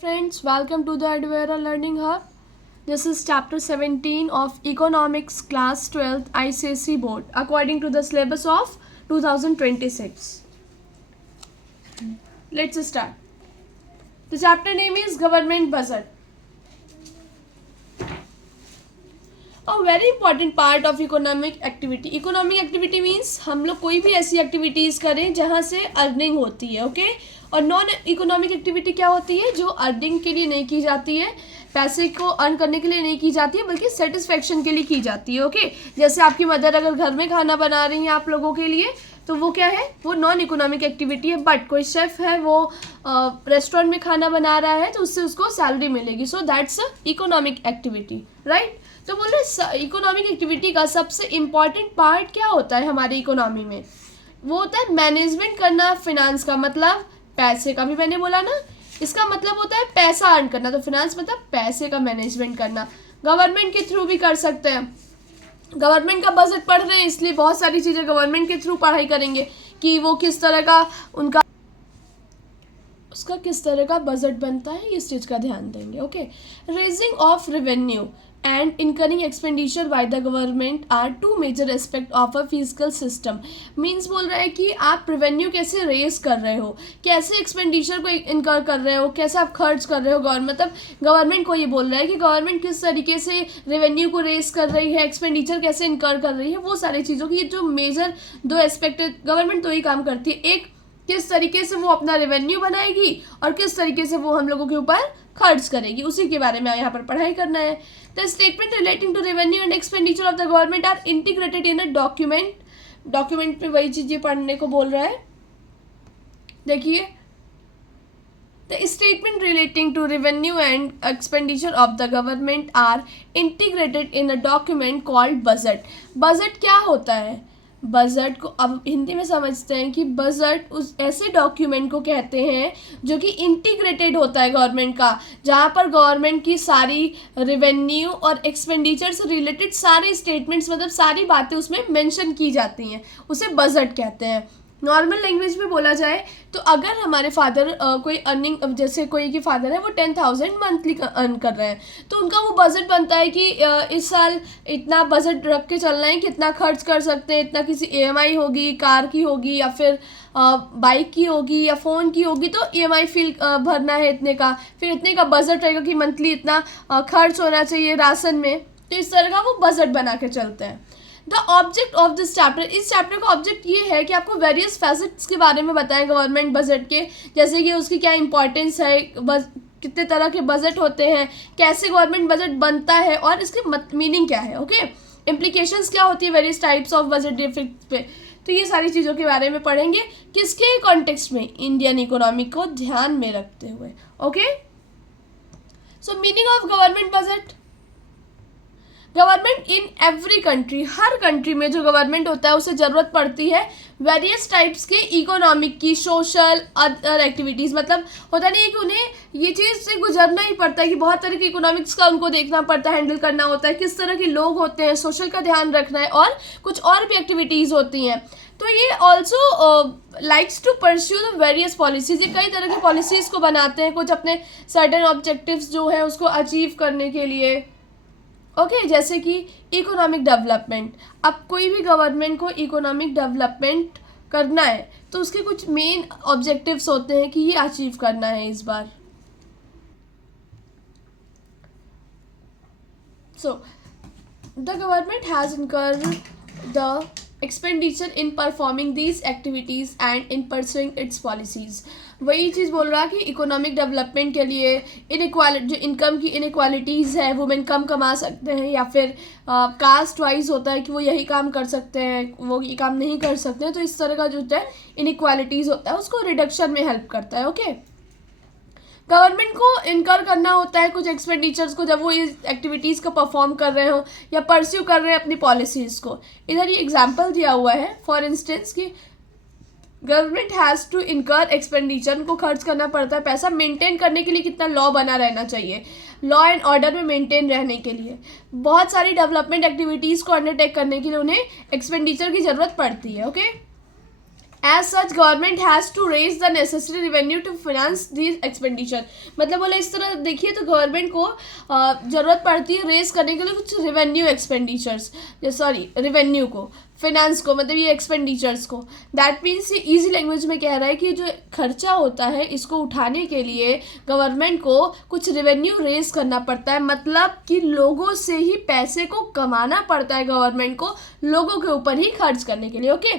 Friends, welcome to the Advera Learning Hub. This is chapter 17 of Economics Class 12th ICSE Board according to the syllabus of 2026. Let's start. The chapter name is Government Budget. A very important part of economic activity. Economic activity means हम लोग कोई भी ऐसी activities करें जहाँ से earning होती है, ओके और नॉन इकोनॉमिक एक्टिविटी क्या होती है? जो अर्निंग के लिए नहीं की जाती है, पैसे को अर्न करने के लिए नहीं की जाती है, बल्कि सेटिस्फेक्शन के लिए की जाती है, ओके जैसे आपकी मदर अगर घर में खाना बना रही हैं आप लोगों के लिए, तो वो क्या है? वो नॉन इकोनॉमिक एक्टिविटी है. बट कोई शेफ है, वो रेस्टोरेंट में खाना बना रहा है, तो उससे उसको सैलरी मिलेगी. So that's economic activity, right. तो बोल रहे इकोनॉमिक एक्टिविटी का सबसे इम्पॉर्टेंट पार्ट क्या होता है हमारी इकोनॉमी में? वो होता है मैनेजमेंट करना फिनांस का. मतलब पैसे का भी मैंने बोला ना, इसका मतलब होता है पैसा अर्न करना. तो फिनांस मतलब पैसे का मैनेजमेंट करना. गवर्नमेंट के थ्रू भी कर सकते हैं. गवर्नमेंट का बजट पढ़ रहे हैं इसलिए बहुत सारी चीज़ें गवर्नमेंट के थ्रू पढ़ाई करेंगे कि वो किस तरह का उसका किस तरह का बजट बनता है, इस चीज़ का ध्यान देंगे. Okay, raising of revenue and incurring expenditure by the government are two major aspect of a physical system. Means बोल रहा है कि आप रेवेन्यू कैसे रेज कर रहे हो, कैसे एक्सपेंडिचर को इनकर कर रहे हो, कैसे आप खर्च कर रहे हो. मतलब गवर्नमेंट को ये बोल रहा है कि गवर्नमेंट किस तरीके से रेवेन्यू को रेज कर रही है, एक्सपेंडिचर कैसे इनकर कर रही है, वो सारी चीज़ों की ये जो मेजर दो एस्पेक्ट है, गवर्नमेंट तो ही काम करती है. एक किस तरीके से वो अपना रेवेन्यू बनाएगी और किस तरीके से वो हम लोगों के ऊपर खर्च करेगी, उसी के बारे में यहाँ पर पढ़ाई करना है. The statement relating to revenue and expenditure of the government are integrated in a document. Document में वही चीज़ें पढ़ने को बोल रहा है. देखिए, the statement relating to revenue and expenditure of the government are integrated in a document called budget. Budget क्या होता है? बजट को अब हिंदी में समझते हैं कि बजट उस ऐसे डॉक्यूमेंट को कहते हैं जो कि इंटीग्रेटेड होता है गवर्नमेंट का, जहाँ पर गवर्नमेंट की सारी रेवेन्यू और एक्सपेंडिचर से रिलेटेड सारे स्टेटमेंट्स, मतलब सारी बातें उसमें मेंशन की जाती हैं, उसे बजट कहते हैं. नॉर्मल लैंग्वेज में बोला जाए तो अगर हमारे फादर कोई अर्निंग, जैसे कोई के फादर है वो 10,000 मंथली अर्न कर रहे हैं, तो उनका वो बजट बनता है कि इस साल इतना बजट रख के चलना है, कितना खर्च कर सकते हैं, इतना किसी EMI होगी, कार की होगी या फिर बाइक की होगी या फ़ोन की होगी, तो EMI फील भरना है इतने का, फिर इतने का बजट रहेगा कि मंथली इतना खर्च होना चाहिए राशन में. तो इस तरह का वो बजट बना के चलते हैं. The object of this chapter, इस चैप्टर का ऑब्जेक्ट ये है कि आपको वेरियस फैसेट्स के बारे में बताएं गवर्नमेंट बजट के, जैसे कि उसकी क्या इंपॉर्टेंस है, कितने तरह के बजट होते हैं, कैसे गवर्नमेंट बजट बनता है और इसकी मीनिंग क्या है, ओके इम्प्लीकेशंस क्या होती है various types of budget effect पे. तो ये सारी चीज़ों के बारे में पढ़ेंगे, किसके कॉन्टेक्स्ट में? इंडियन इकोनॉमी को ध्यान में रखते हुए. Okay, so meaning of government budget. Government in every country, her country में जो गवर्नमेंट होता है उसे ज़रूरत पड़ती है वेरियस टाइप्स के इकोनॉमिक की, सोशल अदर एक्टिविटीज़. मतलब होता नहीं है कि उन्हें ये चीज़ से गुजरना ही पड़ता है कि बहुत तरह के इकोनॉमिक्स का उनको देखना पड़ता है, हैंडल करना होता है, किस तरह के लोग होते हैं, सोशल का ध्यान रखना है, और कुछ और भी एक्टिविटीज़ होती हैं. तो ये also likes to pursue the various policies. ये कई तरह की पॉलिसीज़ को बनाते हैं कुछ अपने सर्टेन ऑब्जेक्टिव्स जो है उसको अचीव करने के लिए. ओके, जैसे कि इकोनॉमिक डेवलपमेंट. अब कोई भी गवर्नमेंट को इकोनॉमिक डेवलपमेंट करना है तो उसके कुछ मेन ऑब्जेक्टिव्स होते हैं कि ये अचीव करना है इस बार. So the government has incurred the expenditure in performing these activities and in pursuing its policies. वही चीज़ बोल रहा कि इकोनॉमिक डेवलपमेंट के लिए इनइक्वालिटी, जो इनकम की इनइक्वालिटीज़ है, वुमेन कम कमा सकते हैं, या फिर कास्ट वाइज होता है कि वो यही काम कर सकते हैं, वो ये काम नहीं कर सकते हैं, तो इस तरह का जो होता है इनइक्वालिटीज़ होता है उसको रिडक्शन में हेल्प करता है. ओके, गवर्नमेंट को इनकर करना होता है कुछ एक्सपेंडिचर्स को जब वो इस एक्टिविटीज़ को परफॉर्म कर रहे हो या परस्यू कर रहे हैं अपनी पॉलिसीज़ को. इधर ये एग्जांपल दिया हुआ है, फॉर इंस्टेंस कि government has to incur expenditure, को खर्च करना पड़ता है पैसा मेंटेन करने के लिए. कितना लॉ बना रहना चाहिए, लॉ एंड ऑर्डर में मेंटेन रहने के लिए, बहुत सारी डेवलपमेंट एक्टिविटीज़ को अंडरटेक करने के लिए उन्हें एक्सपेंडिचर की ज़रूरत पड़ती है. Okay, as such government has to raise the necessary revenue to finance these expenditure. मतलब बोले इस तरह देखिए तो गवर्नमेंट को ज़रूरत पड़ती है रेज करने के लिए कुछ रेवेन्यू एक्सपेंडिचर्स, सॉरी रेवेन्यू को, फाइनेंस को, मतलब ये एक्सपेंडिचर्स को। दैट मीन्स ये ईजी लैंग्वेज में कह रहा है कि जो खर्चा होता है इसको उठाने के लिए गवर्नमेंट को कुछ रेवेन्यू रेज करना पड़ता है, मतलब कि लोगों से ही पैसे को कमाना पड़ता है गवर्नमेंट को, लोगों के ऊपर ही खर्च करने के लिए। ओके,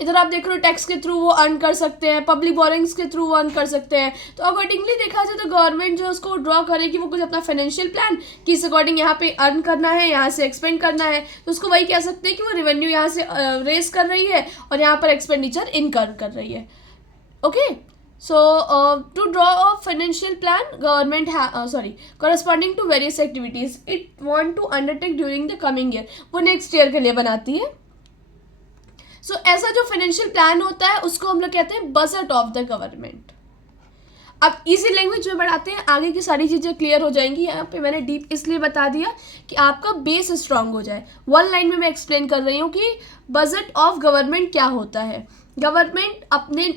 इधर आप देख रहे हो टैक्स के थ्रू वो अर्न कर सकते हैं, पब्लिक बोरिंग्स के थ्रू वो अर्न कर सकते हैं। तो अकॉर्डिंगली देखा जाए तो गवर्नमेंट जो उसको ड्रॉ करे कि वो कुछ अपना फाइनेंशियल प्लान कि इस अकॉर्डिंग यहाँ पे अर्न करना है, यहाँ से एक्सपेंड करना है, तो उसको वही कह सकते हैं कि वो रेवेन्यू यहाँ से रेस कर रही है और यहाँ पर एक्सपेंडिचर इनकर कर रही है। Okay, so to draw a financial plan government corresponding to various activities it want to undertake during the coming year, वो नेक्स्ट ईयर के लिए बनाती है। सो ऐसा जो फाइनेंशियल प्लान होता है उसको हम लोग कहते हैं बजट ऑफ द गवर्नमेंट। अब इजी लैंग्वेज में बढ़ाते हैं, आगे की सारी चीज़ें क्लियर हो जाएंगी। यहाँ पे मैंने डीप इसलिए बता दिया कि आपका बेस स्ट्रांग हो जाए। वन लाइन में मैं एक्सप्लेन कर रही हूँ कि बजट ऑफ गवर्नमेंट क्या होता है। गवर्नमेंट अपने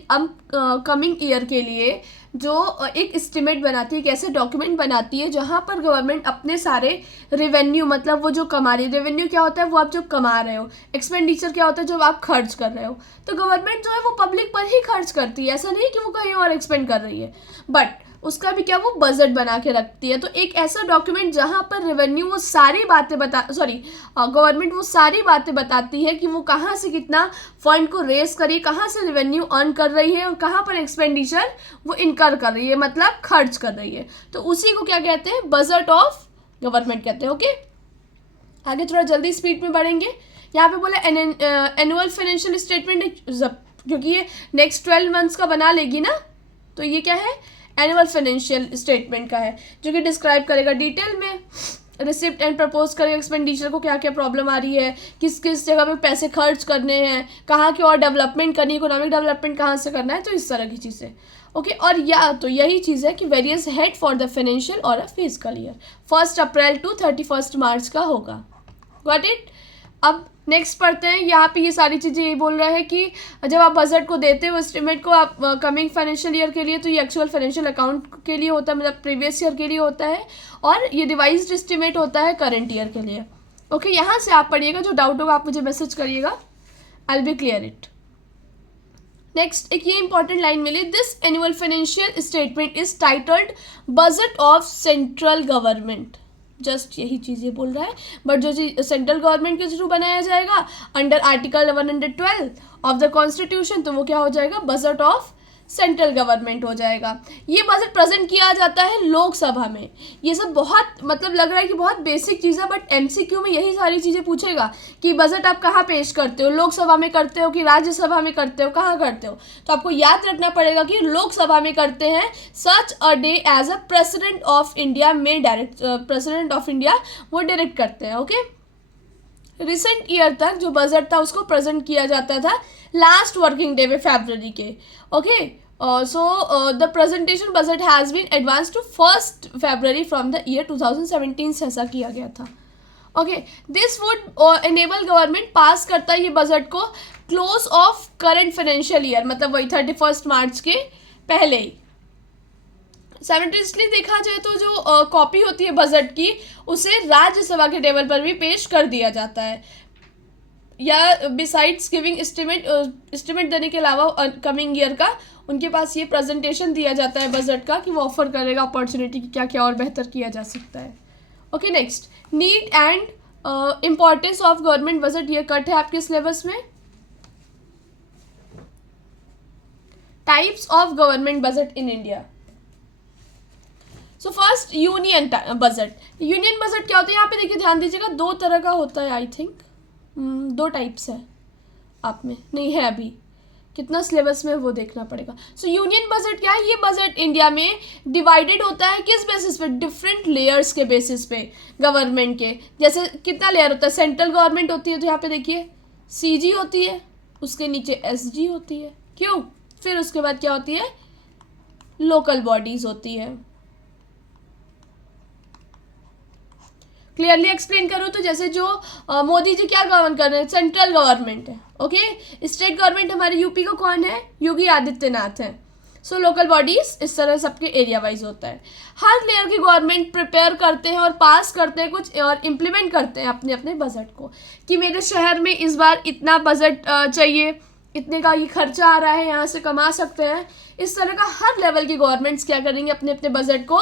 कमिंग ईयर के लिए जो एक एस्टिमेट बनाती है, कैसे डॉक्यूमेंट बनाती है जहाँ पर गवर्नमेंट अपने सारे रेवेन्यू, मतलब वो जो कमा रही है, रेवेन्यू क्या होता है वो आप जो कमा रहे हो, एक्सपेंडिचर क्या होता है जो आप खर्च कर रहे हो। तो गवर्नमेंट जो है वो पब्लिक पर ही खर्च करती है, ऐसा नहीं कि वो कहीं और एक्सपेंड कर रही है, बट उसका भी क्या वो बजट बना के रखती है। तो एक ऐसा डॉक्यूमेंट जहाँ पर रेवेन्यू वो सारी बातें गवर्नमेंट वो सारी बातें बताती है कि वो कहाँ से कितना फंड को रेस करी, कहाँ से रेवेन्यू अर्न कर रही है और कहाँ पर एक्सपेंडिचर वो इनकर कर रही है, मतलब खर्च कर रही है। तो उसी को क्या कहते हैं, बजट ऑफ गवर्नमेंट कहते हैं। ओके, आगे थोड़ा जल्दी स्पीड में बढ़ेंगे। यहाँ पे बोला एनुअल फाइनेंशियल स्टेटमेंट, क्योंकि ये नेक्स्ट 12 मंथ्स का बना लेगी ना, तो ये क्या है, एनुअल फाइनेंशियल स्टेटमेंट का है, जो कि डिस्क्राइब करेगा डिटेल में रिसिप्ट एंड प्रपोज करेगा एक्सपेंडिचर को क्या क्या प्रॉब्लम आ रही है, किस किस जगह पे पैसे खर्च करने हैं, कहाँ की और डेवलपमेंट करनी है, इकोनॉमिक डेवलपमेंट कहाँ से करना है, तो इस तरह की चीज़ें। ओके, और या तो यही चीज़ है कि various head for the financial और a physical year 1 April to 31 March का होगा। Got it. अब नेक्स्ट पढ़ते हैं। यहाँ पे ये सारी चीज़ें ये बोल रहा है कि जब आप बजट को देते हो एस्टिमेट को आप कमिंग फाइनेंशियल ईयर के लिए, तो ये एक्चुअल फाइनेंशियल अकाउंट के लिए होता है, मतलब प्रीवियस ईयर के लिए होता है, और ये रिवाइज्ड एस्टिमेट होता है करंट ईयर के लिए। ओके, यहाँ से आप पढ़िएगा, जो डाउट होगा आप मुझे मैसेज करिएगा, I will be clear it. Next एक ये इंपॉर्टेंट लाइन मिली, this annual financial statement is titled budget of central government. Just यही चीज़ ये बोल रहा है, बट जो चीज सेंट्रल गवर्नमेंट के थ्रू बनाया जाएगा under article 112 of the constitution, तो वो क्या हो जाएगा, बजट ऑफ सेंट्रल गवर्नमेंट हो जाएगा। ये बजट प्रेजेंट किया जाता है लोकसभा में। ये सब बहुत मतलब लग रहा है कि बहुत बेसिक चीज़ है, बट एमसीक्यू में यही सारी चीज़ें पूछेगा कि बजट आप कहाँ पेश करते हो, लोकसभा में करते हो कि राज्यसभा में करते हो, कहाँ करते हो। तो आपको याद रखना पड़ेगा कि लोकसभा में करते हैं। Such a day as a President of India में डायरेक्ट प्रेसिडेंट ऑफ इंडिया वो डायरेक्ट करते हैं। ओके, रिसेंट ईयर तक जो बजट था उसको प्रेजेंट किया जाता था लास्ट वर्किंग डे में फरवरी के। Okay, so the presentation budget has been advance to 1 February from the year 2017 से ऐसा किया गया था। Okay, this would enable government पास करता है ये बजट को close of current financial year, मतलब वही 31 मार्च के पहले ही। साइमल्टेनियसली देखा जाए तो जो कॉपी होती है बजट की उसे राज्यसभा के टेबल पर भी पेश कर दिया जाता है, या बिसाइड्स गिविंग एस्टिमेट देने के अलावा कमिंग ईयर का उनके पास ये प्रेजेंटेशन दिया जाता है बजट का कि वो ऑफर करेगा अपॉर्चुनिटी की क्या क्या और बेहतर किया जा सकता है। Okay, next need and importance of government budget, ये कट है आपके सिलेबस में। Types of government budget in India. So first union budget. Union budget क्या होता है, यहाँ पे देखिए ध्यान दीजिएगा, 2 तरह का होता है, आई थिंक 2 टाइप्स है, आप में नहीं है अभी, कितना सिलेबस में वो देखना पड़ेगा। सो यूनियन बजट क्या है, ये बजट इंडिया में डिवाइडेड होता है किस बेसिस पे, डिफरेंट लेयर्स के बेसिस पे गवर्नमेंट के। जैसे कितना लेयर होता है, सेंट्रल गवर्नमेंट होती है तो यहाँ पे देखिए सीजी होती है, उसके नीचे एसजी होती है, क्यों, फिर उसके बाद क्या होती है, लोकल बॉडीज होती है। क्लियरली एक्सप्लेन करूँ तो जैसे जो मोदी जी क्या गवर्न कर रहे हैं, सेंट्रल गवर्नमेंट है, ओके। स्टेट गवर्नमेंट हमारे यूपी का कौन है, योगी आदित्यनाथ है। सो लोकल बॉडीज इस तरह सबके एरिया वाइज होता है। हर लेयर की गवर्नमेंट प्रिपेयर करते हैं और पास करते हैं कुछ और इम्प्लीमेंट करते हैं अपने अपने बजट को, कि मेरे शहर में इस बार इतना बजट चाहिए, इतने का ये खर्चा आ रहा है, यहाँ से कमा सकते हैं। इस तरह का हर लेवल की गवर्नमेंट्स क्या करेंगे, अपने अपने बजट को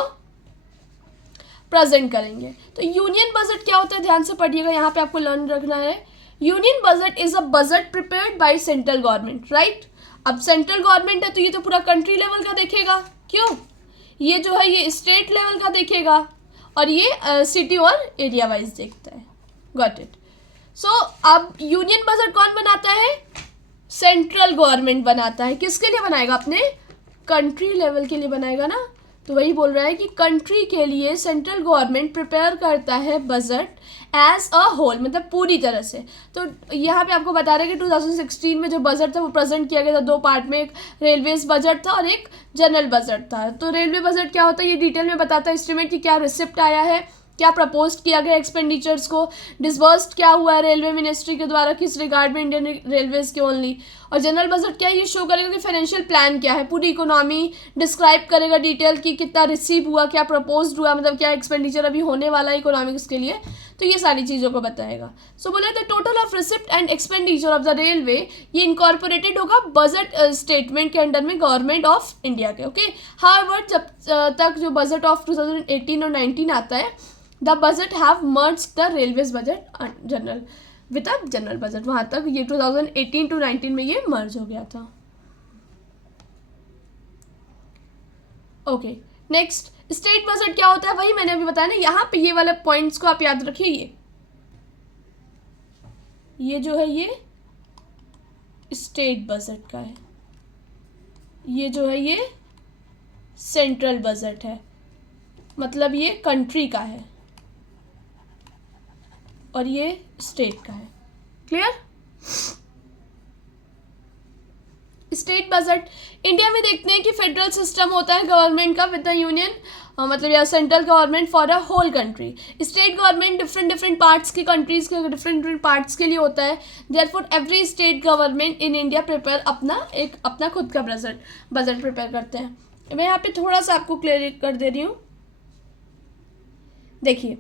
प्रेजेंट करेंगे। तो यूनियन बजट क्या होता है, ध्यान से पढ़िएगा, यहाँ पे आपको लर्न रखना है। Union budget is a budget prepared by central government, right. अब सेंट्रल गवर्नमेंट है तो ये तो पूरा कंट्री लेवल का देखेगा, क्यों, ये जो है ये स्टेट लेवल का देखेगा, और ये सिटी और एरिया वाइज देखता है। Got it. सो अब यूनियन बजट कौन बनाता है, सेंट्रल गवर्नमेंट बनाता है। किसके लिए बनाएगा, अपने कंट्री लेवल के लिए बनाएगा ना। तो वही बोल रहा है कि कंट्री के लिए सेंट्रल गवर्नमेंट प्रिपेयर करता है बजट एज अ होल, मतलब पूरी तरह से। तो यहाँ पे आपको बता रहे हैं कि 2016 में जो बजट था वो प्रेजेंट किया गया था 2 पार्ट में, एक रेलवेज बजट था और एक जनरल बजट था। तो रेलवे बजट क्या होता है, ये डिटेल में बताता है एस्टिमेट कि क्या रिसिप्ट आया है, क्या प्रपोज किया गया एक्सपेंडिचर्स को, डिसबर्स्ड क्या हुआ है रेलवे मिनिस्ट्री के द्वारा किस रिगार्ड में, इंडियन रेलवेज के ओनली। और जनरल बजट क्या है, ये शो करेगा कि फाइनेंशियल प्लान क्या है, पूरी इकोनॉमी डिस्क्राइब करेगा डिटेल की, कितना रिसीव हुआ, क्या प्रपोज हुआ, मतलब क्या एक्सपेंडिचर अभी होने वाला है इकोनॉमिक्स के लिए, तो ये सारी चीज़ों को बताएगा। सो बोले the total of receipt and expenditure of the railway, ये इनकॉर्पोरेटेड होगा बजट स्टेटमेंट के अंडर में गवर्नमेंट ऑफ इंडिया के, ओके। हाउएवर जब तक जो बजट ऑफ 2018 और 19 आता है, the budget have merge the railways budget general with a general budget, वहाँ तक ये 2018 to 19 में ये मर्ज हो गया था, ओके। नेक्स्ट स्टेट बजट क्या होता है, वही मैंने अभी बताया ना, यहाँ पे ये वाले पॉइंट्स को आप याद रखिए। ये जो है ये स्टेट बजट का है, ये जो है ये सेंट्रल बजट है, मतलब ये कंट्री का है, और ये स्टेट का है। क्लियर। स्टेट बजट इंडिया में देखते हैं कि फेडरल सिस्टम होता है गवर्नमेंट का विद द यूनियन, मतलब या central government for a whole country. State government different different parts की, कंट्रीज के डिफरेंट डिफरेंट पार्ट्स के लिए होता है। Therefore every state government in India prepare अपना खुद का बजट प्रिपेयर करते हैं। मैं यहाँ पे थोड़ा सा आपको क्लियर कर दे रही हूँ। देखिए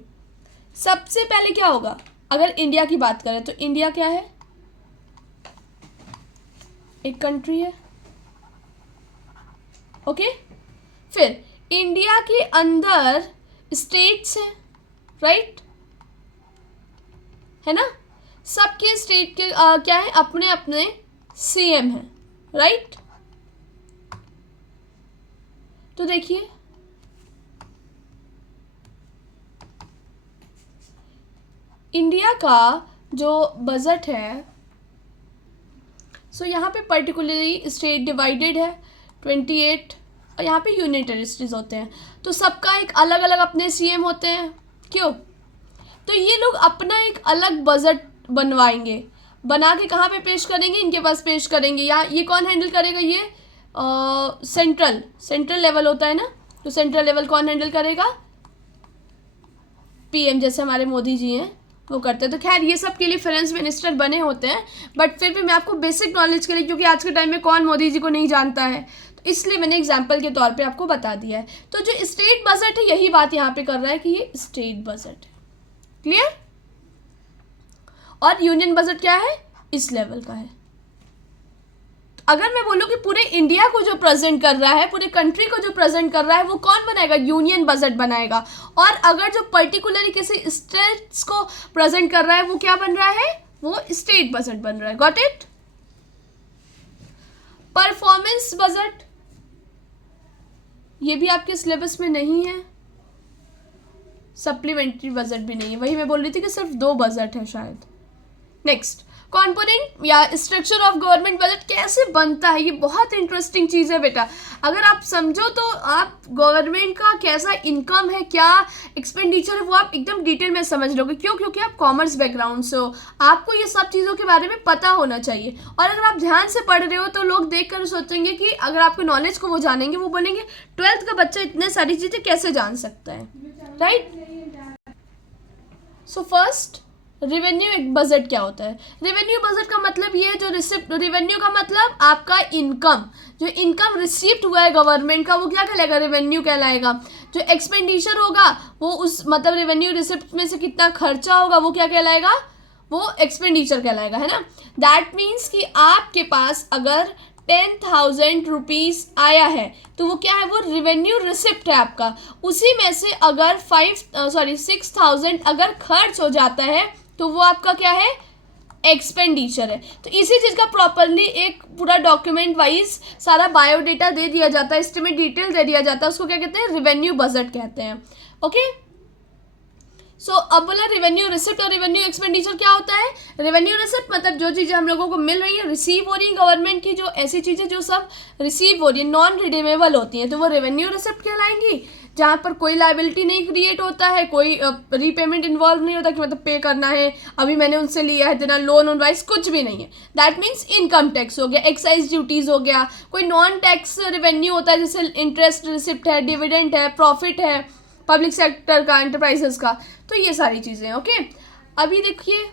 सबसे पहले क्या होगा, अगर इंडिया की बात करें तो इंडिया क्या है, एक कंट्री है, ओके। फिर इंडिया के अंदर स्टेट्स हैं, राइट, है ना। सबके स्टेट के क्या है, अपने अपने सीएम हैं, राइट। तो देखिए इंडिया का जो बजट है, सो यहाँ पे पर्टिकुलरली स्टेट डिवाइडेड है 28, और यहाँ पे यूनियन टेरिटरीज होते हैं। तो सबका एक अलग अलग अपने सीएम होते हैं, क्यों, तो ये लोग अपना एक अलग बजट बनवाएंगे, बना के कहाँ पे पेश करेंगे, इनके पास पेश करेंगे। या ये कौन हैंडल करेगा, ये सेंट्रल लेवल होता है ना, तो सेंट्रल लेवल कौन हैंडल करेगा, पीएम, जैसे हमारे मोदी जी हैं वो करते हैं। तो खैर ये सब के लिए फाइनेंस मिनिस्टर बने होते हैं, बट फिर भी मैं आपको बेसिक नॉलेज के लिए, क्योंकि आज के टाइम में कौन मोदी जी को नहीं जानता है, तो इसलिए मैंने एग्जाम्पल के तौर पे आपको बता दिया है। तो जो स्टेट बजट है यही बात यहाँ पे कर रहा है कि ये स्टेट बजट है, क्लियर। और यूनियन बजट क्या है, इस लेवल का है। अगर मैं बोलूँ कि पूरे इंडिया को जो प्रेजेंट कर रहा है, पूरे कंट्री को जो प्रेजेंट कर रहा है, वो कौन बनाएगा, यूनियन बजट बनाएगा। और अगर जो पर्टिकुलरली किसी स्टेट्स को प्रेजेंट कर रहा है, वो क्या बन रहा है, वो स्टेट बजट बन रहा है। Got it. परफॉर्मेंस बजट, ये भी आपके सिलेबस में नहीं है, सप्लीमेंट्री बजट भी नहीं है, वही मैं बोल रही थी कि सिर्फ 2 बजट है शायद। नेक्स्ट कॉम्पोनेंट या स्ट्रक्चर ऑफ गवर्नमेंट बजट कैसे बनता है, ये बहुत इंटरेस्टिंग चीज़ है बेटा। अगर आप समझो तो आप गवर्नमेंट का कैसा इनकम है, क्या एक्सपेंडिचर है, वो आप एकदम डिटेल में समझ लोगे। क्यों, क्योंकि आप कॉमर्स बैकग्राउंड से हो, आपको ये सब चीज़ों के बारे में पता होना चाहिए। और अगर आप ध्यान से पढ़ रहे हो तो लोग देख कर सोचेंगे कि अगर आपके नॉलेज को वो जानेंगे, वो बोलेंगे 12th का बच्चा इतने सारी चीज़ें कैसे जान सकता है, राइट। सो फर्स्ट रेवेन्यू एक बजट क्या होता है? रेवेन्यू बजट का मतलब ये है जो रिसिप्ट, रेवेन्यू का मतलब आपका इनकम, जो इनकम रिसीव्ड हुआ है गवर्नमेंट का वो क्या कहलाएगा? रेवेन्यू कहलाएगा। जो एक्सपेंडिचर होगा वो उस मतलब रेवेन्यू रिसिप्ट में से कितना खर्चा होगा वो क्या कहलाएगा? वो एक्सपेंडिचर कहलाएगा, है ना। दैट मीन्स कि आपके पास अगर 10,000 रुपीज़ आया है तो वो क्या है? वो रेवेन्यू रिसिप्ट है आपका। उसी में से अगर 6,000 अगर खर्च हो जाता है तो वो आपका क्या है? एक्सपेंडिचर है। तो इसी चीज़ का प्रॉपरली एक पूरा डॉक्यूमेंट वाइज सारा बायोडेटा दे दिया जाता है, एस्टिमेट डिटेल दे दिया जाता है, उसको क्या कहते हैं? रेवेन्यू बजट कहते हैं। ओके, सो अब बोला रेवेन्यू रिसिप्ट और रेवेन्यू एक्सपेंडिचर क्या होता है? रेवेन्यू रिसिप्ट मतलब जो चीज़ें हम लोगों को मिल रही है, रिसीव हो रही है गवर्नमेंट की, जो ऐसी चीज़ें जो सब रिसीव हो रही है नॉन रिडीमेबल होती हैं तो वो रेवेन्यू रिसिप्ट कहलाएंगी। जहाँ पर कोई लाइबिलिटी नहीं क्रिएट होता है, कोई रीपेमेंट इन्वॉल्व नहीं होता कि मतलब पे करना है, अभी मैंने उनसे लिया है देना, लोन ऑन वाइज कुछ भी नहीं है। दैट मीन्स इनकम टैक्स हो गया, एक्साइज ड्यूटीज़ हो गया, कोई नॉन टैक्स रेवेन्यू होता है जैसे इंटरेस्ट रिसिप्ट है, डिविडेंड है, प्रॉफिट है पब्लिक सेक्टर का, एंटरप्राइजेस का, तो ये सारी चीज़ें। ओके, अभी देखिए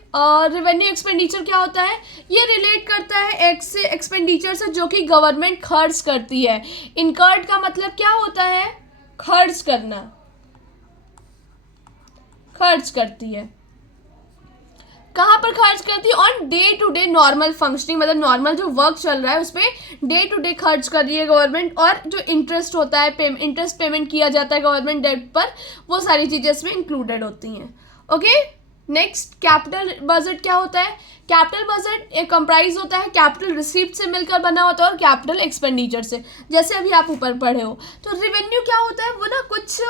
रेवेन्यू एक्सपेंडिचर क्या होता है? ये रिलेट करता है एक्सपेंडिचर से जो कि गवर्नमेंट खर्च करती है। इनकर्ड का मतलब क्या होता है? खर्च करना, खर्च करती है। कहाँ पर खर्च करती है? On day to day normal functioning, मतलब नॉर्मल जो वर्क चल रहा है उस पर डे टू डे खर्च कर रही है गवर्नमेंट। और जो इंटरेस्ट होता है, इंटरेस्ट पेमेंट किया जाता है गवर्नमेंट डेट पर, वो सारी चीज़ें इसमें इंक्लूडेड होती हैं। ओके, नेक्स्ट कैपिटल बजट क्या होता है? कैपिटल बजट एक कंप्राइज होता है कैपिटल रिसीप्ट से मिलकर बना होता है और कैपिटल एक्सपेंडिचर से, जैसे अभी आप ऊपर पढ़े हो। तो रेवेन्यू क्या होता है? वो ना कुछ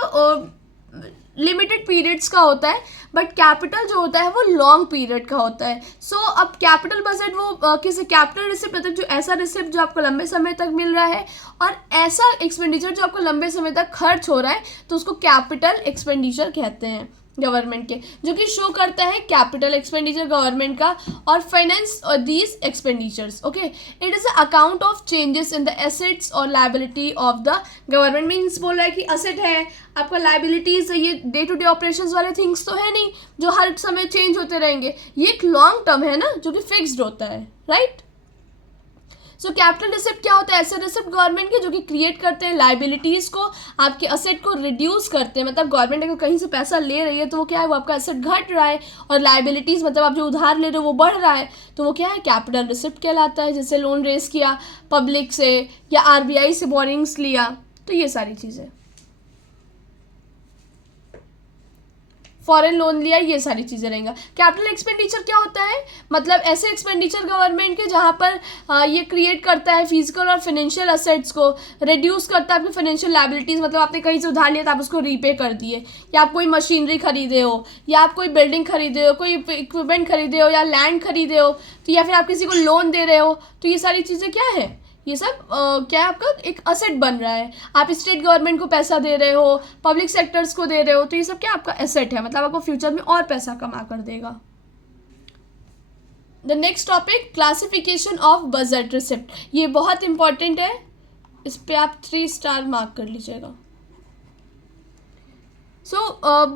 लिमिटेड पीरियड्स का होता है, बट कैपिटल जो होता है वो लॉन्ग पीरियड का होता है। सो अब कैपिटल बजट वो किसी कैपिटल रिसिप्ट मतलब जो ऐसा रिसिप्ट जो आपको लंबे समय तक मिल रहा है और ऐसा एक्सपेंडिचर जो आपको लंबे समय तक खर्च हो रहा है, तो उसको कैपिटल एक्सपेंडिचर कहते हैं गवर्नमेंट के, जो कि शो करता है कैपिटल एक्सपेंडिचर गवर्नमेंट का और फाइनेंस और these expenditures. Okay, it is a account of changes in the assets और liability of the government. Means बोल रहा है कि असेट है आपका, लाइबिलिटीज है, ये डे टू डे ऑपरेशंस वाले थिंग्स तो है नहीं जो हर समय चेंज होते रहेंगे, ये एक लॉन्ग टर्म है ना जो कि फिक्स्ड होता है, राइट। सो कैपिटल रिसिप्ट क्या होता है? ऐसे रिसिप्ट गवर्नमेंट के जो कि क्रिएट करते हैं लाइबिलिटीज़ को, आपके असेट को रिड्यूस करते हैं। मतलब गवर्नमेंट अगर कहीं से पैसा ले रही है तो वो क्या है? वो आपका असेट घट रहा है, और लाइबिलिटीज़ मतलब आप जो उधार ले रहे हो वो बढ़ रहा है, तो वो क्या है? कैपिटल रिसिप्ट कहलाता है। जैसे लोन रेस किया पब्लिक से या RBI से बोरिंग्स लिया, तो ये सारी चीज़ें, फॉरेन लोन लिया, ये सारी चीज़ें रहेंगे। कैपिटल एक्सपेंडिचर क्या होता है? मतलब ऐसे एक्सपेंडिचर गवर्नमेंट के जहाँ पर ये क्रिएट करता है फिजिकल और फाइनेंशियल असेट्स को, रिड्यूस करता है आपकी फाइनेंशियल लाइबिलिटीज़, मतलब आपने कहीं से उधार लिया तो आप उसको रीपे कर दिए, या आप कोई मशीनरी खरीदे हो, या आप कोई बिल्डिंग खरीदे हो, कोई इक्विपमेंट खरीदे हो, या लैंड खरीदे हो, तो या फिर आप किसी को लोन दे रहे हो, तो ये सारी चीज़ें क्या है? ये सब क्या है? आपका एक असेट बन रहा है। आप स्टेट गवर्नमेंट को पैसा दे रहे हो, पब्लिक सेक्टर्स को दे रहे हो, तो ये सब क्या आपका एसेट है, मतलब आपको फ्यूचर में और पैसा कमा कर देगा। The next topic, classification of budget receipt. ये बहुत इंपॉर्टेंट है, इस पे आप 3 स्टार मार्क कर लीजिएगा। सो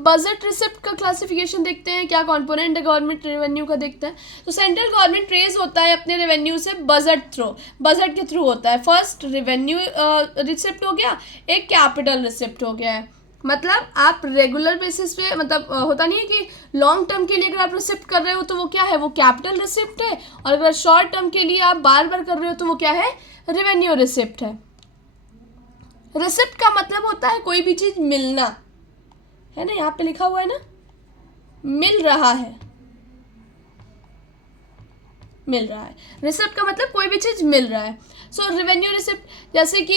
बजट रिसिप्ट का क्लासिफिकेशन देखते हैं, क्या कंपोनेंट है गवर्नमेंट रेवेन्यू का देखते हैं। तो सेंट्रल गवर्नमेंट रेज होता है अपने रेवेन्यू से बजट के थ्रू होता है। फर्स्ट रेवेन्यू रिसिप्ट हो गया, एक कैपिटल रिसिप्ट हो गया है। मतलब आप रेगुलर बेसिस पे, मतलब होता नहीं है कि लॉन्ग टर्म के लिए अगर आप रिसिप्ट कर रहे हो तो वो क्या है? वो कैपिटल रिसिप्ट है, और अगर शॉर्ट टर्म के लिए आप बार बार कर रहे हो तो वो क्या है? रेवेन्यू रिसिप्ट है। रिसिप्ट का मतलब होता है कोई भी चीज़ मिलना, है ना, यहाँ पे लिखा हुआ है ना, मिल रहा है, मिल रहा है। रिसिप्ट का मतलब कोई भी चीज़ मिल रहा है। सो रेवेन्यू रिसिप्ट जैसे कि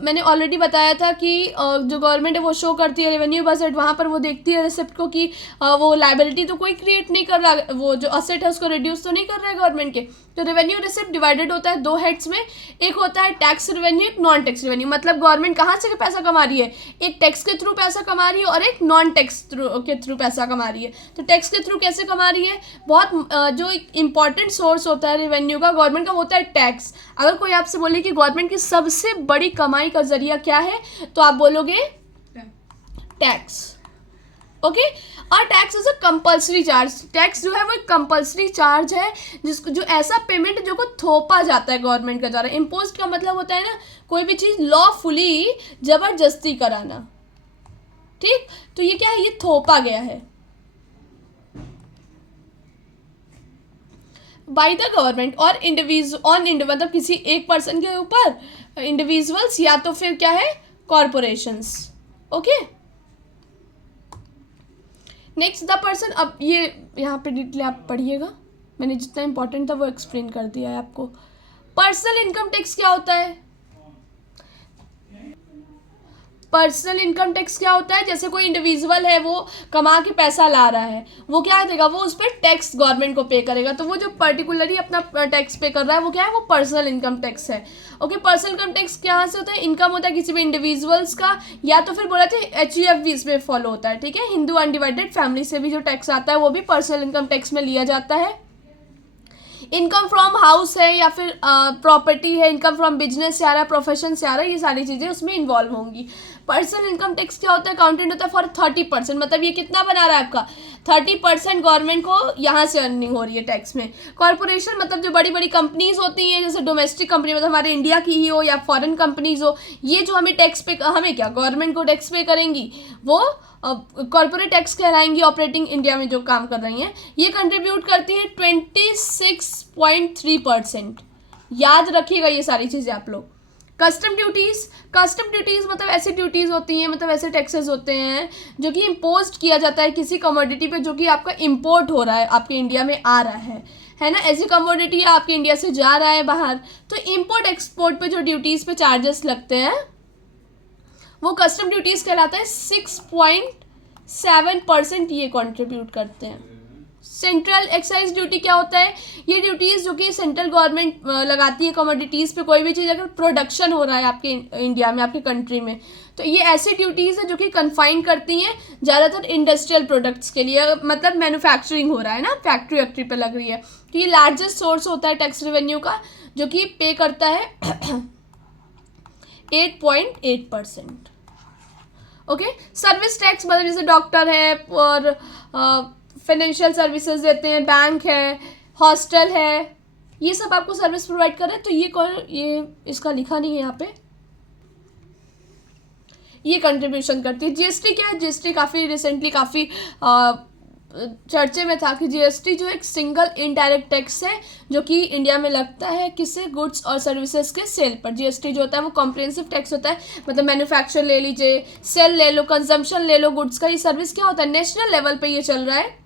मैंने ऑलरेडी बताया था कि जो गवर्नमेंट है वो शो करती है रेवेन्यू बजट, वहाँ पर वो देखती है रिसिप्ट को कि वो लाइबिलिटी तो कोई क्रिएट नहीं कर रहा, वो जो असेट है उसको रिड्यूस तो नहीं कर रहा है गवर्नमेंट के। तो रेवेन्यू रिसिप्ट डिवाइडेड होता है 2 हेड्स में, एक होता है टैक्स रेवेन्यू, एक नॉन टैक्स रेवेन्यू। मतलब गवर्नमेंट कहाँ से पैसा कमा रही है? एक टैक्स के थ्रू पैसा कमा रही है और एक नॉन टैक्स के थ्रू पैसा कमा रही है। तो टैक्स के थ्रू कैसे कमा रही है? बहुत जो इंपॉर्टेंट सोर्स होता है रेवेन्यू का, गवर्नमेंट का, होता है टैक्स। अगर कोई आपसे बोले कि गवर्नमेंट की सबसे बड़ी कमाई का जरिया क्या है, तो आप बोलोगे टैक्स। ओके, और tax is a compulsory charge, tax जो है वो एक कंपल्सरी चार्ज है जिसको जो ऐसा पेमेंट जो को थोपा जाता है गवर्नमेंट के द्वारा। इम्पोज का मतलब होता है ना कोई भी चीज़ लॉफुली जबरदस्ती कराना, ठीक। तो ये क्या है, ये थोपा गया है बाय द गवर्नमेंट और मतलब किसी एक पर्सन के ऊपर, इंडिविजुअल्स या तो फिर क्या है corporations. Okay, next the person. अब ये यहाँ पे डिटेल आप पढ़िएगा, मैंने जितना इंपॉर्टेंट था वो एक्सप्लेन कर दिया है आपको। पर्सनल इनकम टैक्स क्या होता है, पर्सनल इनकम टैक्स क्या होता है, जैसे कोई इंडिविजुअल है वो कमा के पैसा ला रहा है, वो क्या देगा, वो उस पर टैक्स गवर्नमेंट को पे करेगा। तो वो जो पर्टिकुलरली अपना टैक्स पे कर रहा है वो क्या है, वो पर्सनल इनकम टैक्स है। ओके, पर्सनल इनकम टैक्स कहाँ से होता है, इनकम होता है किसी भी इंडिविजुअल्स का, या तो फिर बोला जाए HUF इसमें फॉलो होता है, ठीक है। हिंदू अनडिवाइडेड फैमिली से भी जो टैक्स आता है वो भी पर्सनल इनकम टैक्स में लिया जाता है। इनकम फ्रॉम हाउस है या फिर प्रॉपर्टी है, इनकम फ्रॉम बिजनेस से आ रहा है, प्रोफेशन से आ रहा है, ये सारी चीज़ें उसमें इन्वॉल्व होंगी। पर्सनल इनकम टैक्स क्या होता है, अकाउंटेंट होता है फॉर 30%, मतलब ये कितना बना रहा है आपका 30% गवर्नमेंट को यहाँ से अर्निंग हो रही है टैक्स में। कॉर्पोरेशन मतलब जो बड़ी बड़ी कंपनीज होती हैं, जैसे डोमेस्टिक कंपनी मतलब हमारे इंडिया की ही हो या फॉरेन कंपनीज हो, ये जो हमें टैक्स पे, हमें क्या गवर्नमेंट को टैक्स पे करेंगी, वो कॉर्पोरेट टैक्स कहलाएंगी। ऑपरेटिंग इंडिया में जो काम कर रही हैं ये कंट्रीब्यूट करती है 26.3%। याद रखिएगा ये सारी चीज़ें आप लोग। कस्टम ड्यूटीज़ मतलब ऐसी ड्यूटीज़ होती हैं, मतलब ऐसे टैक्सेस होते हैं जो कि इम्पोज किया जाता है किसी कमोडिटी पे जो कि आपका इम्पोर्ट हो रहा है, आपके इंडिया में आ रहा है ना। ऐसी कमोडिटी आपके इंडिया से जा रहा है बाहर, तो इम्पोर्ट एक्सपोर्ट पे जो ड्यूटीज़ पे चार्जेस लगते हैं वो कस्टम ड्यूटीज़ कहलाता है। 6.7% ये कंट्रीब्यूट करते हैं। सेंट्रल एक्साइज ड्यूटी क्या होता है, ये ड्यूटीज़ जो कि सेंट्रल गवर्नमेंट लगाती है कमोडिटीज़ पे, कोई भी चीज़ अगर प्रोडक्शन हो रहा है आपके इंडिया में, आपके कंट्री में, तो ये ऐसी ड्यूटीज़ है जो कि कन्फाइन करती हैं ज़्यादातर इंडस्ट्रियल प्रोडक्ट्स के लिए, मतलब मैन्युफैक्चरिंग हो रहा है ना, फैक्ट्री वैक्ट्री पे लग रही है, तो ये लार्जेस्ट सोर्स होता है टैक्स रेवेन्यू का, जो कि पे करता है 8.8%। ओके, सर्विस टैक्स मतलब जैसे डॉक्टर है और फाइनेंशियल सर्विसेज देते हैं, बैंक है, हॉस्टल है, ये सब आपको सर्विस प्रोवाइड कर रहे हैं, तो ये इसका लिखा नहीं है यहाँ पे, ये कंट्रीब्यूशन करती है। जीएसटी क्या है, जीएसटी काफ़ी रिसेंटली काफ़ी चर्चे में था कि जीएसटी जो एक सिंगल इनडायरेक्ट टैक्स है जो कि इंडिया में लगता है किससे, गुड्स और सर्विसेज के सेल पर। जीएसटी जो होता है वो कॉम्प्रिहेंसिव टैक्स होता है, मतलब मैन्युफैक्चर ले लीजिए, सेल ले लो, कंजम्पशन ले लो गुड्स का, ये सर्विस क्या होता है नेशनल लेवल पे ये चल रहा है।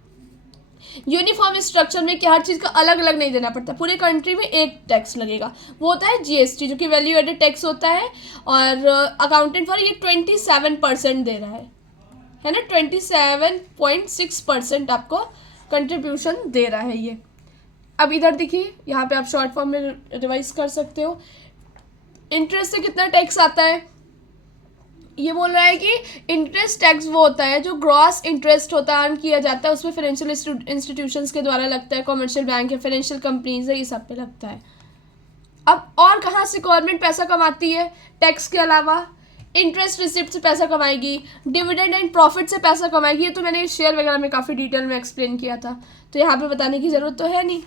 यूनिफॉर्म स्ट्रक्चर में कि हर चीज़ का अलग अलग नहीं देना पड़ता, पूरे कंट्री में एक टैक्स लगेगा, वो होता है जीएसटी जो कि वैल्यू एडेड टैक्स होता है। और अकाउंटेंट फॉर ये 27% दे रहा है ना, 27.6% आपको कंट्रीब्यूशन दे रहा है ये। अब इधर देखिए, यहाँ पे आप शॉर्ट फॉर्म में रिवाइज कर सकते हो। इंटरेस्ट से कितना टैक्स आता है, ये बोल रहा है कि इंटरेस्ट टैक्स वो होता है जो ग्रॉस इंटरेस्ट होता है, अर्न किया जाता है, उसमें फाइनेंशियल इंस्टीट्यूशंस के द्वारा लगता है, कॉमर्शियल बैंक है, फाइनेंशियल कंपनीज है, ये सब पे लगता है। अब और कहाँ से गवर्नमेंट पैसा कमाती है टैक्स के अलावा, इंटरेस्ट रिसिप्ट से पैसा कमाएगी, डिविडेंड एंड प्रॉफिट से पैसा कमाएगी, ये तो मैंने शेयर वगैरह में काफ़ी डिटेल में एक्सप्लेन किया था, तो यहाँ पे बताने की ज़रूरत तो है नहीं।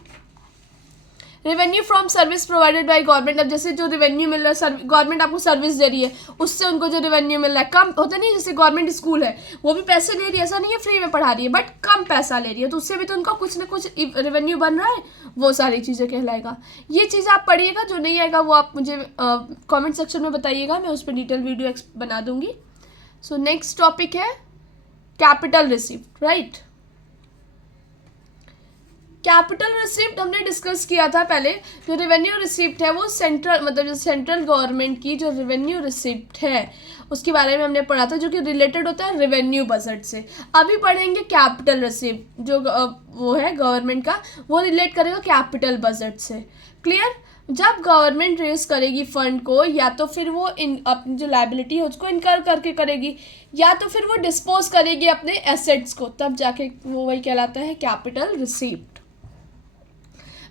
Revenue from service provided by government, अब जैसे जो रेवेन्यू मिल रहा है, गवर्नमेंट आपको सर्विस दे रही है, उससे उनको जो रेवेन्यू मिल रहा है कम होता नहीं, जैसे गवर्नमेंट स्कूल है वो भी पैसे ले रही है, ऐसा नहीं है फ्री में पढ़ा रही है, बट कम पैसा ले रही है, तो उससे भी तो उनका कुछ ना कुछ रेवेन्यू बन रहा है, वो सारी चीज़ें कहलाएगा। ये चीज़ें आप पढ़िएगा, जो नहीं आएगा वो आप मुझे कॉमेंट सेक्शन में बताइएगा, मैं उस पर डिटेल वीडियो बना दूंगी। सो नेक्स्ट टॉपिक है capital receipt, right. Capital receipt हमने डिस्कस किया था पहले। जो रेवेन्यू रिसिप्ट है वो सेंट्रल, मतलब जो सेंट्रल गवर्नमेंट की जो रेवेन्यू रिसिप्ट है उसके बारे में हमने पढ़ा था, जो कि रिलेटेड होता है रेवेन्यू बजट से। अभी पढ़ेंगे कैपिटल रिसिप्ट, जो वो है गवर्नमेंट का, वो रिलेट करेगा कैपिटल बजट से। क्लियर। जब गवर्नमेंट रेज करेगी फंड को, या तो फिर वो अपनी जो लायबिलिटी है उसको इनकर करके करेगी, या तो फिर वो डिस्पोज करेगी अपने एसेट्स को, तब जाके वो वही कहलाता है कैपिटल रिसिप्ट।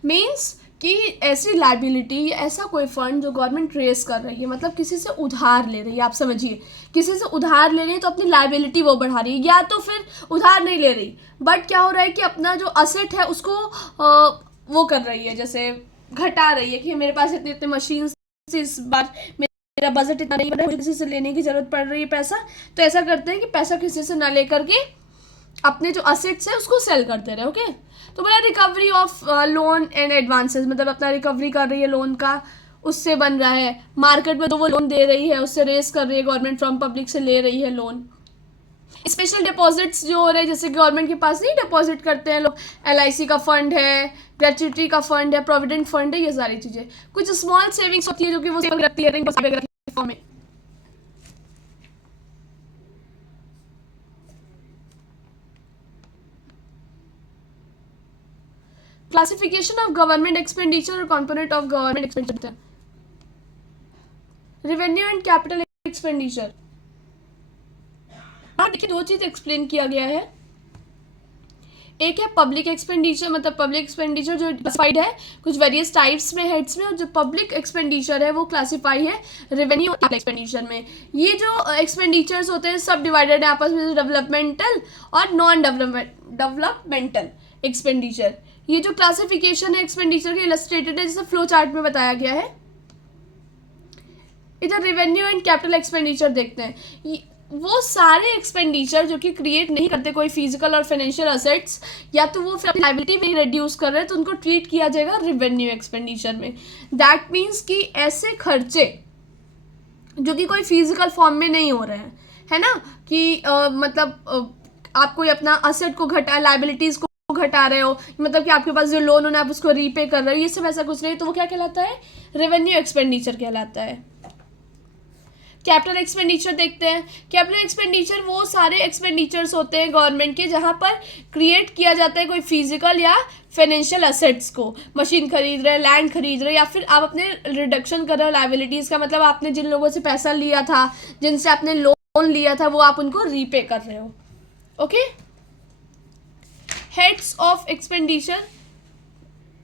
मीन्स कि ऐसी लायबिलिटी, ऐसा कोई फंड जो गवर्नमेंट रेज कर रही है, मतलब किसी से उधार ले रही है, आप समझिए किसी से उधार ले रही है तो अपनी लाइबिलिटी वो बढ़ा रही है, या तो फिर उधार नहीं ले रही बट क्या हो रहा है कि अपना जो असेट है उसको वो कर रही है, जैसे घटा रही है कि मेरे पास इतने इतने मशीन, इस बार मेरा बजट इतना नहीं बना, मुझे किसी से लेने की जरूरत पड़ रही है पैसा, तो ऐसा करते हैं कि पैसा किसी से ना लेकर के अपने जो असेट्स है उसको सेल करते रहे। ओके, तो मेरा recovery of loan and advances, मतलब अपना रिकवरी कर रही है लोन का, उससे बन रहा है। मार्केट में तो वो लोन दे रही है उससे रेस कर रही है, गवर्नमेंट फ्रॉम पब्लिक से ले रही है लोन। स्पेशल डिपॉजिट्स जो हो रहे हैं, जैसे गवर्नमेंट के पास नहीं डिपॉजिट करते हैं लोग, LIC का फंड है, ग्रेच्युटी का फंड है, प्रोविडेंट फंड है, ये सारी चीज़ें। कुछ स्मॉल सेविंग्स होती है जो कि वो सेव रखती है फॉर्म में। क्लासिफिकेशन ऑफ गवर्नमेंट एक्सपेंडिचर और component of government expenditure. Revenue and capital expenditure, देखिए दो चीज एक्सप्लेन किया गया है। एक है पब्लिक एक्सपेंडिचर, मतलब पब्लिक एक्सपेंडिचर जो क्लासिफाइड है कुछ वेरियस टाइप्स में, हेड्स में, और जो पब्लिक एक्सपेंडिचर है वो क्लासिफाई है रेवेन्यू एक्सपेंडिचर में। ये जो एक्सपेंडिचर्स होते हैं सब डिवाइडेड है आपस में, डेवलपमेंटल और नॉन डेवलपमेंटल एक्सपेंडिचर। ये जो क्लासिफिकेशन है एक्सपेंडिचर के इलस्ट्रेटेड है, जैसे फ्लो चार्ट में बताया गया है। इधर रेवेन्यू एंड कैपिटल एक्सपेंडिचर देखते हैं, वो सारे एक्सपेंडिचर जो कि क्रिएट नहीं करते कोई फिजिकल और फाइनेंशियल असेट्स, या तो वो फिर अपनी लायबिलिटी में रिड्यूस कर रहे हैं, तो उनको ट्रीट किया जाएगा रेवेन्यू एक्सपेंडिचर में। दैट मीन्स कि ऐसे खर्चे जो कि कोई फिजिकल फॉर्म में नहीं हो रहे हैं, है ना, कि आप कोई अपना असेट को घटा, लायबिलिटीज को घटा रहे हो, मतलब कि आपके पास जो लोन होना है आप उसको रीपे कर रहे हो, ये सब ऐसा कुछ नहीं, तो वो क्या कहलाता है, रेवेन्यू एक्सपेंडिचर कहलाता है। कैपिटल एक्सपेंडिचर देखते हैं। कैपिटल एक्सपेंडिचर वो सारे एक्सपेंडिचर्स होते हैं गवर्नमेंट के जहाँ पर क्रिएट किया जाता है कोई फिजिकल या फाइनेंशियल असेट्स को, मशीन खरीद रहे, लैंड खरीद रहे, या फिर आप अपने रिडक्शन कर रहे हो लायबिलिटीज का, मतलब आपने जिन लोगों से पैसा लिया था, जिनसे आपने लोन लिया था, वो आप उनको रीपे कर रहे हो। ओके, हेड्स ऑफ एक्सपेंडिचर,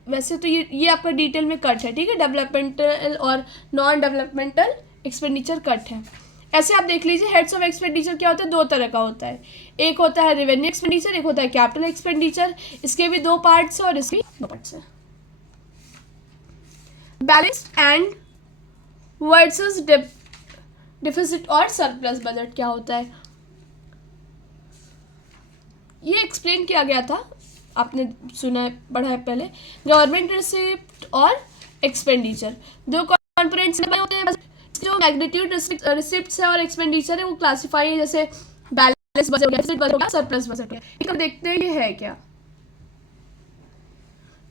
वैसे तो ये आपका डिटेल में कट है, ठीक है, डेवलपमेंटल और नॉन डेवलपमेंटल एक्सपेंडिचर कट है। ऐसे आप देख लीजिए हेड्स ऑफ एक्सपेंडिचर क्या होता है, दो तरह का होता है, एक होता है रेवेन्यू एक्सपेंडिचर, एक होता है कैपिटल एक्सपेंडिचर। इसके भी दो पार्ट्स है और इसके भी दो पार्ट्स है। बैलेंस एंड वर्सेस डिफिसिट और सरप्लस बजट क्या होता है, ये एक्सप्लेन किया गया था, आपने सुना है, पढ़ा है पहले। गवर्नमेंट रिसिप्ट और एक्सपेंडिचर दो कंपोनेंट्स में होते हैं। जो मैग्नीट्यूड रिसिप्ट्स है और एक्सपेंडिचर है वो क्लासिफाई है, जैसे बैलेंस बजट हो गया, सरप्लस बजट है। एक देखते हैं ये है क्या।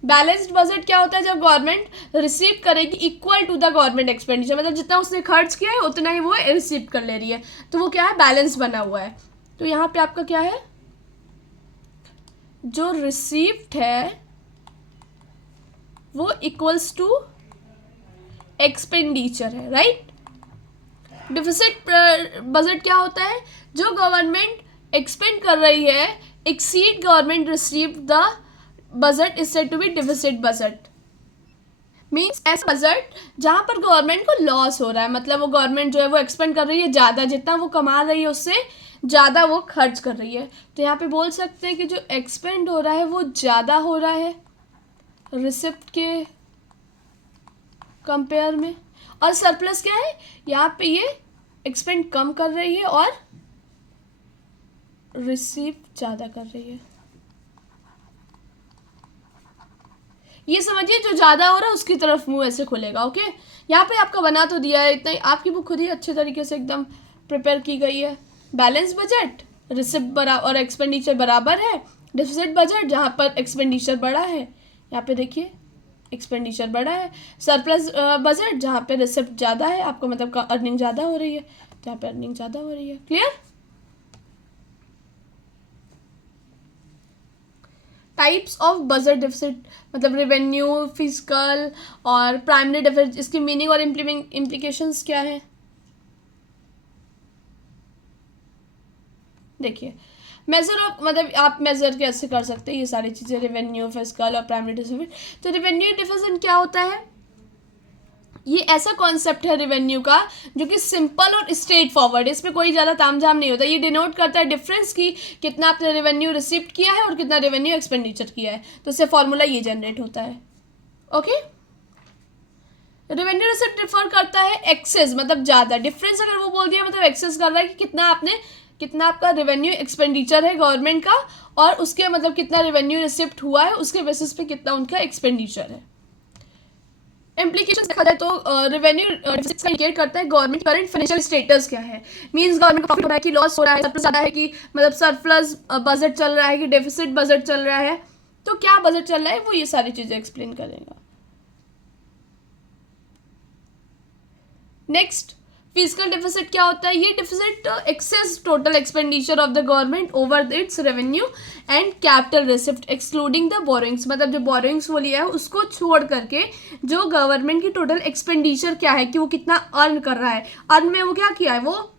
बैलेंस्ड बजट क्या होता है, जब गवर्नमेंट रिसीव करेगी equal to the government expenditure, मतलब जितना उसने खर्च किया है उतना ही वो रिसीव कर ले रही है, तो वो क्या है, बैलेंस बना हुआ है। तो यहाँ पे आपका क्या है, जो रिसीव्ड है वो इक्वल्स टू एक्सपेंडिचर है, राइट। डिफिसिट बजट क्या होता है, जो गवर्नमेंट एक्सपेंड कर रही है exceed government received the budget is said to be deficit budget. Means ऐसा बजट जहां पर गवर्नमेंट को लॉस हो रहा है, मतलब वो गवर्नमेंट जो है वो एक्सपेंड कर रही है ज़्यादा, जितना वो कमा रही है उससे ज़्यादा वो खर्च कर रही है, तो यहाँ पे बोल सकते हैं कि जो एक्सपेंड हो रहा है वो ज़्यादा हो रहा है रिसिप्ट के कंपेयर में। और सरप्लस क्या है, यहाँ पे ये एक्सपेंड कम कर रही है और रिसीव ज़्यादा कर रही है। ये समझिए जो ज़्यादा हो रहा है उसकी तरफ मुंह ऐसे खुलेगा। ओके, यहाँ पे आपका बना तो दिया है, इतना ही आपकी बुक खुद ही अच्छे तरीके से एकदम प्रिपेयर की गई है। बैलेंस बजट, रिसिप्ट बराबर और एक्सपेंडिचर बराबर है। डिफिसिट बजट जहाँ पर एक्सपेंडिचर बड़ा है, यहाँ पे देखिए एक्सपेंडिचर बड़ा है। सरप्लस बजट जहाँ पे रिसिप्ट ज़्यादा है, आपको मतलब अर्निंग ज़्यादा हो रही है, जहाँ पे अर्निंग ज़्यादा हो रही है। Clear. Types of budget deficit, मतलब रेवेन्यू, फिजिकल और प्राइमरी डिफिसिट, इसकी मीनिंग और इम्प्लीकेशंस क्या है देखिए। मेजर ऑफ, मतलब आप मेजर कैसे कर सकते हैं ये सारी चीज़ें, रेवेन्यू, फिजिकल और प्राइमरी डिफिसिट। तो रेवेन्यू डिफिसिट क्या होता है, ये ऐसा कॉन्सेप्ट है रेवेन्यू का जो कि सिंपल और स्ट्रेट फॉरवर्ड है, इसमें कोई ज़्यादा तामझाम नहीं होता। ये डिनोट करता है डिफरेंस की कितना आपने रेवेन्यू रिसीव किया है और कितना रेवेन्यू एक्सपेंडिचर किया है, तो इससे फॉर्मूला ये जनरेट होता है। ओके, रेवेन्यू रिसिप्ट रिफर करता है एक्सेस मतलब ज़्यादा, डिफरेंस अगर वो बोल दिया मतलब एक्सेस कर रहा है कि कितना आपका रेवेन्यू एक्सपेंडिचर है गवर्नमेंट का, और उसके मतलब कितना रेवेन्यू रिसिप्ट हुआ है उसके बेसिस पे कितना उनका एक्सपेंडिचर है। इम्प्लीकेशन देखा जाए तो रेवेन्यू डिफिसिट का इंडिकेट करता है गवर्नमेंट करंट फाइनेंशियल स्टेटस क्या है, मींस गवर्नमेंट को प्रॉफिट हो रहा है कि लॉस हो रहा है, सरप्लस ज़्यादा है कि मतलब सरप्लस बजट चल रहा है कि डेफिसिट बजट चल रहा है, तो क्या बजट चल रहा है वो ये सारी चीज़ें एक्सप्लेन करेगा। नेक्स्ट, फिजिकल डेफिसिट क्या होता है? ये deficit excess total expenditure of the government over its revenue and capital receipt excluding the borrowings, मतलब जो बोरोइंग्स वो लिया है उसको छोड़ करके जो गवर्नमेंट की टोटल एक्सपेंडिचर क्या है कि वो कितना अर्न कर रहा है, अर्न में वो क्या किया है, वो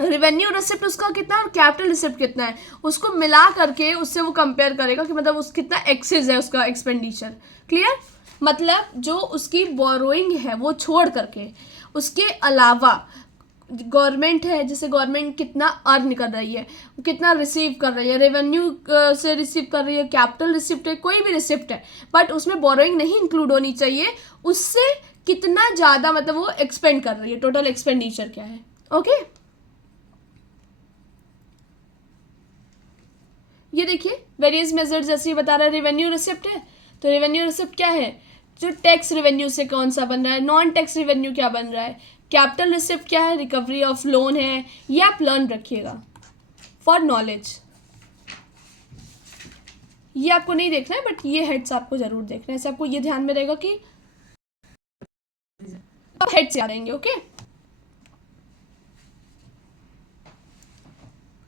रेवेन्यू रिसिप्ट उसका कितना और कैपिटल रिसिप्ट कितना है उसको मिला करके उससे वो कंपेयर करेगा कि मतलब उस कितना एक्सेस है उसका एक्सपेंडिचर। क्लियर? मतलब जो उसकी बोरोइंग है वो छोड़ करके उसके अलावा गवर्नमेंट है, जैसे गवर्नमेंट कितना अर्न कर रही है, कितना रिसीव कर रही है, रेवेन्यू से रिसीव कर रही है, कैपिटल रिसिप्ट है, कोई भी रिसिप्ट है बट उसमें बोरोइंग नहीं इंक्लूड होनी चाहिए, उससे कितना ज़्यादा मतलब वो एक्सपेंड कर रही है, टोटल एक्सपेंडिचर क्या है। ओके, ये देखिए वेरियस मेजर्स जैसे ही बता रहा है, रेवेन्यू रिसिप्ट है तो रेवेन्यू रिसिप्ट क्या है, जो टैक्स रेवेन्यू से कौन सा बन रहा है, नॉन टैक्स रेवेन्यू क्या बन रहा है, कैपिटल रिसिप्ट क्या है, रिकवरी ऑफ लोन है, ये आप लर्न रखिएगा फॉर नॉलेज। ये आपको नहीं देखना है बट ये हेड्स आपको जरूर देखना है, ऐसे आपको ये ध्यान में रहेगा कि अब हेड से आ रहेंगे। ओके,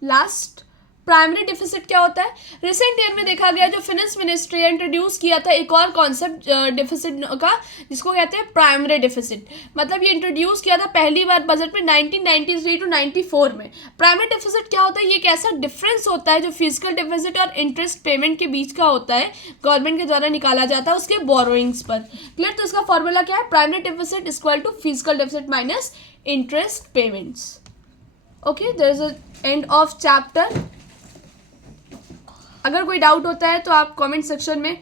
लास्ट प्राइमरी डिफिसिट क्या होता है? रिसेंट ईयर में देखा गया जो फाइनेंस मिनिस्ट्री ने इंट्रोड्यूस किया था एक और कॉन्सेप्ट डिफिसिट का जिसको कहते हैं प्राइमरी डिफिसिट, मतलब ये इंट्रोड्यूस किया था पहली बार बजट में 1993 टू 94 में। प्राइमरी डिफिसिट क्या होता है? ये एक ऐसा डिफरेंस होता है जो फिजिकल डिफिसिट और इंटरेस्ट पेमेंट के बीच का होता है, गवर्नमेंट के द्वारा निकाला जाता है उसके बोरोइंग्स पर। क्लियर? तो इसका फॉर्मूला क्या है? Primary deficit equal to physical deficit minus interest payments. Okay, there is a end of chapter. अगर कोई डाउट होता है तो आप कमेंट सेक्शन में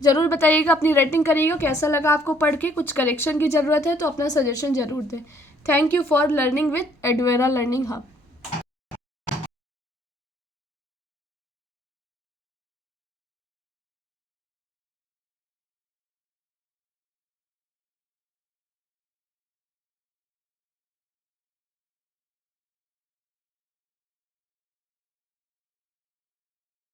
ज़रूर बताइएगा, अपनी रेटिंग करिएगा कैसा लगा आपको पढ़ के, कुछ करेक्शन की ज़रूरत है तो अपना सजेशन ज़रूर दें। Thank you for learning with Edvera learning hub.